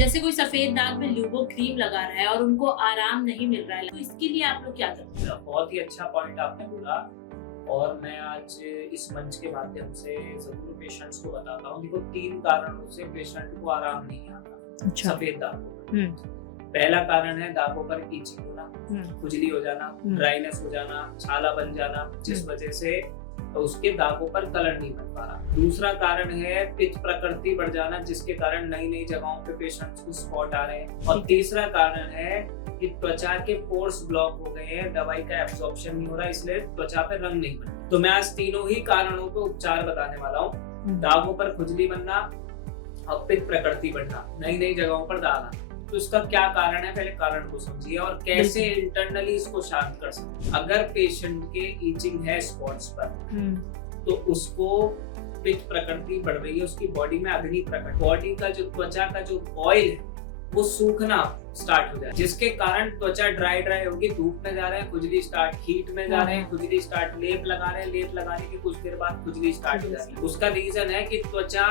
जैसे कोई सफेद दाग में ल्यूबो क्रीम लगा रहा है और उनको आराम नहीं मिल रहा है, तो इसके लिए आप लोग क्या करते हैं? बहुत ही अच्छा पॉइंट आपने बोला और मैं आज इस मंच के माध्यम से जरूर पेशेंट्स को बताता हूँ। देखो 3 कारणों से पेशेंट को आराम नहीं आता सफेद दागों पर। पहला कारण है दागों पर ईचिंग होना, खुजली हो जाना, ड्राइनेस हो जाना, छाला बन जाना, जिस वजह से तो उसके दागों पर कलर नहीं बन पा रहा। दूसरा कारण है पित्त प्रकृति बढ़ जाना, जिसके कारण नई नई जगहों पे पेशेंट्स को स्पॉट आ रहे हैं। और तीसरा कारण है कि त्वचा के पोर्स ब्लॉक हो गए हैं, दवाई का एब्जॉर्प्शन नहीं हो रहा, इसलिए त्वचा पे रंग नहीं बन। तो मैं आज तीनों ही कारणों पे उपचार बताने वाला हूँ। दागों पर खुजली बनना और पित्त प्रकृति बढ़ना, नई नई जगहों पर दाग आना। तो इसका क्या कारण है, पहले कारण को समझिए और कैसे इंटरनली इसको शांत कर सकते। अगर पेशेंट के ईचिंग है स्पॉट्स पर तो उसको पित्त प्रकृति बढ़ रही है, उसकी बॉडी में अग्नि प्रकट, बॉडी का जो त्वचा का जो ऑयल है वो सूखना स्टार्ट हो जाए, जिसके कारण त्वचा ड्राई होगी। धूप में जा रहे हैं खुजली स्टार्ट, हीट में जा रहे हैं खुजली स्टार्ट, लेप लगा रहे हैं, लेप लगाने के कुछ देर बाद खुजली स्टार्ट हो जाती है। उसका रीजन है कि त्वचा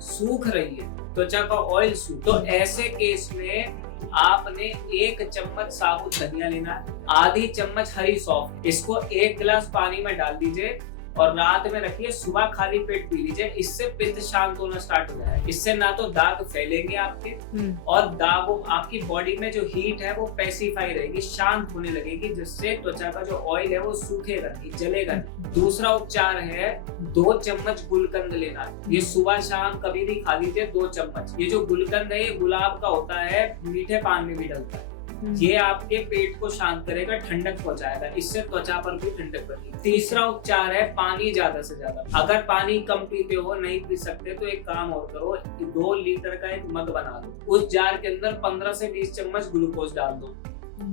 सूख रही है, त्वचा का ऑयल सूख। तो ऐसे केस में आपने 1 चम्मच साबुत धनिया लेना है, आधी चम्मच हरी सौंफ, इसको 1 गिलास पानी में डाल दीजिए और रात में रखिए, सुबह खाली पेट पी लीजिए। इससे पित्त शांत होना स्टार्ट हो जाएगा। इससे ना तो दाग फैलेंगे आपके और दागों आपकी बॉडी में जो हीट है वो पैसिफाई रहेगी, शांत होने लगेगी, जिससे त्वचा का जो ऑयल है वो सूखेगा नहीं, जलेगा नहीं। दूसरा उपचार है 2 चम्मच गुलकंद लेना। ये सुबह शाम कभी भी खा लीजिए 2 चम्मच। ये जो गुलकंद है ये गुलाब का होता है, मीठे पान में भी डलता है। ये आपके पेट को शांत करेगा, ठंडक पहुंचाएगा, इससे त्वचा पर भी ठंडक बनेगी। तीसरा उपचार है पानी ज्यादा से ज्यादा। अगर पानी कम पीते हो, नहीं पी सकते, तो एक काम और करो, 2 लीटर का एक मग बना दो, उस जार के अंदर 15 से 20 चम्मच ग्लूकोज डाल दो,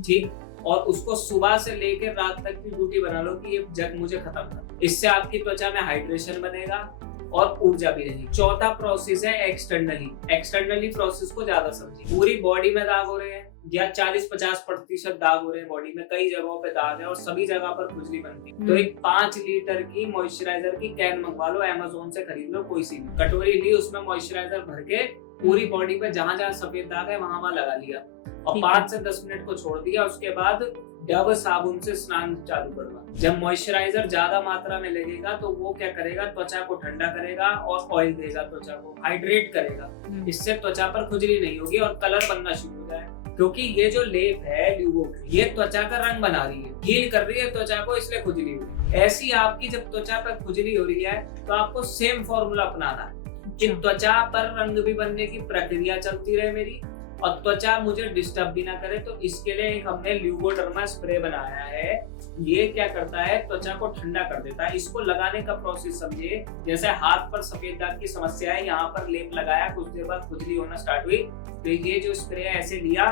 ठीक, और उसको सुबह से लेकर रात तक की ड्यूटी बना लो कि ये जग मुझे खत्म कर। इससे आपकी त्वचा में हाइड्रेशन बनेगा और ऊर्जा भी रहेगी। चौथा प्रोसेस है एक्सटर्नली प्रोसेस को ज्यादा समझिए। पूरी बॉडी में दाग हो रहे हैं या 40-50% दाग हो रहे हैं बॉडी में, कई जगहों पे दाग है और सभी जगह पर खुजली बनती है, तो एक 5 लीटर की मॉइस्चराइजर की कैन मंगवा लो, अमेज़न से खरीद लो, कोई सी भी कटोरी ली, उसमें मॉइस्चराइजर भर के पूरी बॉडी पे जहां जहां सफेद दाग है वहां लगा लिया और 5 से 10 मिनट को छोड़ दिया। उसके बाद डव साबुन से स्नान चालू करवा। जब मॉइस्चराइजर ज्यादा मात्रा में लगेगा तो वो क्या करेगा, त्वचा को ठंडा करेगा और ऑयल देगा, त्वचा को हाइड्रेट करेगा। इससे त्वचा पर खुजली नहीं होगी और कलर बनना शुरू हो जाएगा। क्योंकि ये जो लेप है ल्यूबो, ये त्वचा का रंग बना रही है, हील कर रही है त्वचा को, इसलिए खुजली हो रही है। ऐसी आपकी जब त्वचा पर खुजली हो रही है तो आपको सेम फॉर्मूला अपनाना है कि त्वचा पर रंग भी बनने की प्रक्रिया चलती रहे मेरी और त्वचा मुझे डिस्टर्ब भी ना करे। तो इसके लिए एक हमने ल्यूबोडर्मा स्प्रे बनाया है। ये क्या करता है, त्वचा को ठंडा कर देता है। इसको लगाने का प्रोसेस समझिए, जैसे हाथ पर सफेद दाग की समस्या है, यहाँ पर लेप लगाया, कुछ देर बाद खुजली होना स्टार्ट हुई, तो ये जो स्प्रे है ऐसे लिया,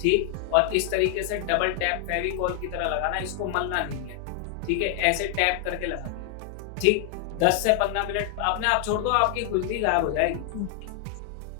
ठीक, और इस तरीके से डबल टैप फेविकॉल की तरह लगाना, इसको मलना नहीं है, ठीक है, ऐसे टैप करके लगा दिया, ठीक, 10 से 15 मिनट अपने आप छोड़ दो, आपकी खुजली गायब हो जाएगी।